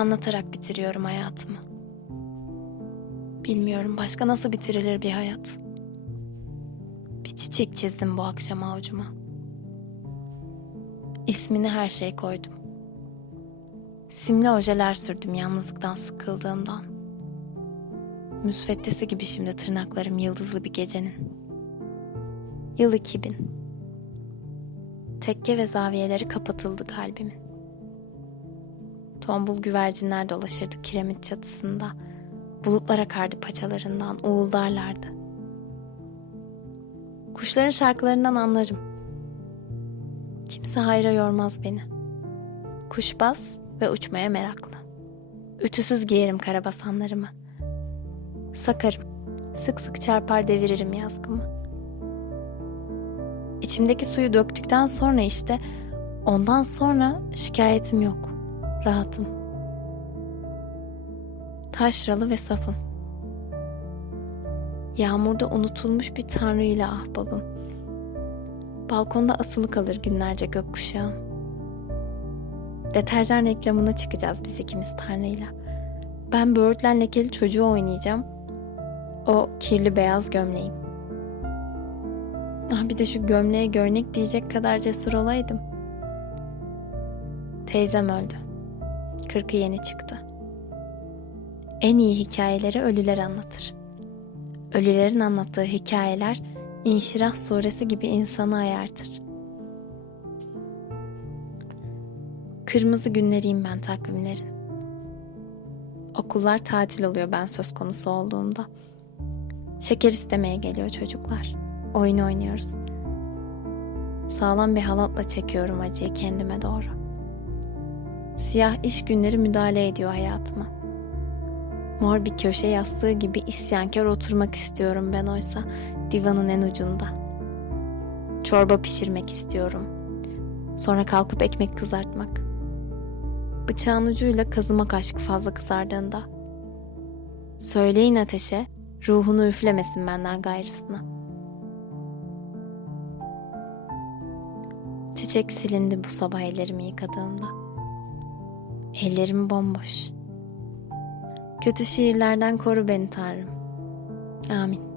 Anlatarak bitiriyorum hayatımı. Bilmiyorum başka nasıl bitirilir bir hayat. Bir çiçek çizdim bu akşam avucuma. İsmini her şey koydum. Simli ojeler sürdüm yalnızlıktan sıkıldığımdan. Müsveddesi gibi şimdi tırnaklarım yıldızlı bir gecenin. Yıl 2000. Tekke ve zaviyeleri kapatıldı kalbimin. Tombul güvercinler dolaşırdı kiremit çatısında. Bulutlar akardı paçalarından, uğuldarlardı. Kuşların şarkılarından anlarım. Kimse hayra yormaz beni. Kuşbaz ve uçmaya meraklı. Ütüsüz giyerim karabasanlarımı. Sakarım. Sık sık çarpar deviririm yazgımı. İçimdeki suyu döktükten sonra işte ondan sonra şikayetim yok. Rahatım. Taşralı ve safım. Yağmurda unutulmuş bir tanrıyla ahbabım. Balkonda asılı kalır günlerce gökkuşağım. Deterjan reklamına çıkacağız biz ikimiz tanrıyla. Ben böğürtlen lekeli çocuğu oynayacağım. O kirli beyaz gömleğim. Ah bir de şu gömleğe görnek diyecek kadar cesur olaydım. Teyzem öldü. Kırkı yeni çıktı. En iyi hikayeleri ölüler anlatır. Ölülerin anlattığı hikayeler İnşirah suresi gibi insanı ayartır. Kırmızı günleriyim ben takvimlerin. Okullar tatil oluyor ben söz konusu olduğumda. Şeker istemeye geliyor çocuklar. Oyun oynuyoruz. Sağlam bir halatla çekiyorum acıyı kendime doğru. Siyah iş günleri müdahale ediyor hayatıma. Mor bir köşe yastığı gibi isyankar oturmak istiyorum ben oysa divanın en ucunda. Çorba pişirmek istiyorum. Sonra kalkıp ekmek kızartmak. Bıçağın ucuyla kazımak aşkı fazla kızardığında. Söyleyin ateşe, ruhunu üflemesin benden gayrısına. Çiçek silindi bu sabah ellerimi yıkadığımda. Ellerim bomboş. Kötü şiirlerden koru beni Tanrım. Amin.